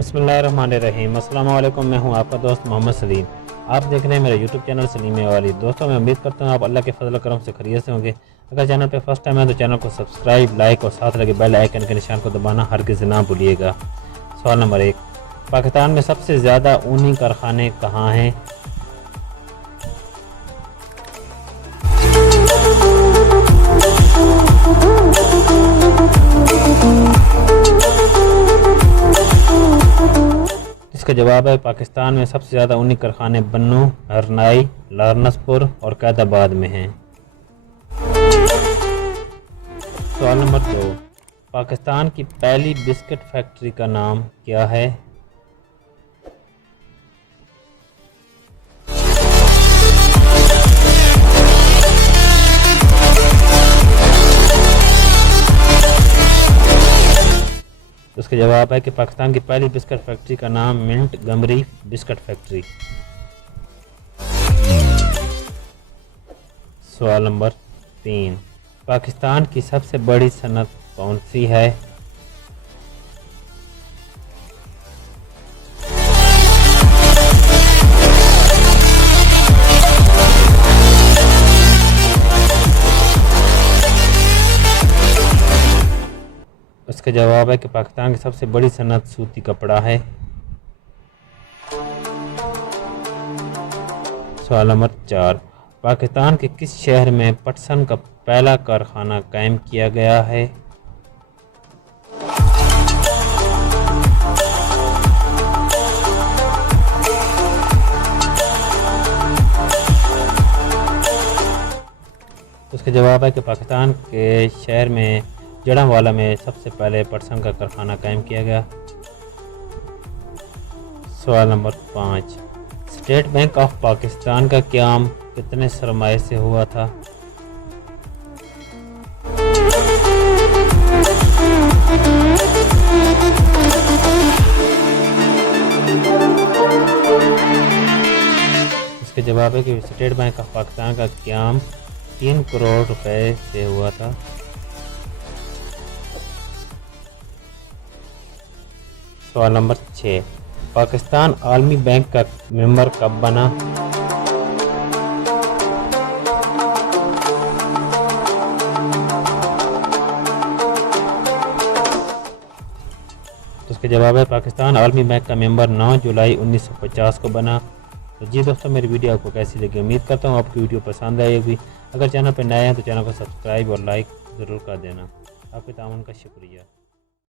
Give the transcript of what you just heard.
بسم اللہ الرحمن الرحیم۔ السلام علیکم، میں ہوں آپ کا دوست محمد سلیم۔ آپ دیکھ رہے ہیں میرے یوٹیوب چینل سلیم والی۔ دوستوں میں امید کرتا ہوں آپ اللہ کے فضل و کرم سے خیریت سے ہوں گے۔ اگر چینل پہ فرسٹ ٹائم ہے تو چینل کو سبسکرائب، لائک اور ساتھ لگے بیل آئیکن کے نشان کو دبانا ہرگز نہ بھولیے گا۔ سوال نمبر 1، پاکستان میں سب سے زیادہ اونی کارخانے کہاں ہیں؟ اس کا جواب ہے پاکستان میں سب سے زیادہ اونی کارخانے بنوں، ہرنائی، لارنس پور اور قائد آباد میں ہیں۔ سوال نمبر 2، پاکستان کی پہلی بسکٹ فیکٹری کا نام کیا ہے؟ اس کا جواب ہے کہ پاکستان کی پہلی بسکٹ فیکٹری کا نام منٹ گمری بسکٹ فیکٹری۔ سوال نمبر 3، پاکستان کی سب سے بڑی صنعت کون سی ہے؟ اس کا جواب ہے کہ پاکستان کی سب سے بڑی صنعت سوتی کپڑا ہے۔ سوال نمبر 4، پاکستان کے کس شہر میں پٹسن کا پہلا کارخانہ قائم کیا گیا ہے؟ اس کا جواب ہے کہ پاکستان کے شہر میں جڑانوالا میں سب سے پہلے پٹسن کا کارخانہ قائم کیا گیا۔ سوال number 5، state bank of Pakistan کا قیام کتنے سرمایہ سے ہوا تھا؟ اس کے جواب ہے کہ اسٹیٹ بینک آف پاکستان کا قیام 3 کروڑ روپے سے ہوا تھا۔ سوال نمبر 6، پاکستان عالمی بینک کا ممبر کب بنا؟ اس کا جواب ہے پاکستان عالمی بینک کا ممبر 9 جولائی 1950 کو بنا۔ تو جی دوستوں، میری ویڈیو آپ کو کیسی لگی؟ امید کرتا ہوں آپ کی ویڈیو پسند آئے گی۔ اگر چینل پہ نئے ہیں تو چینل کو سبسکرائب اور لائک ضرور کر دینا۔ آپ کے تعاون کا شکریہ۔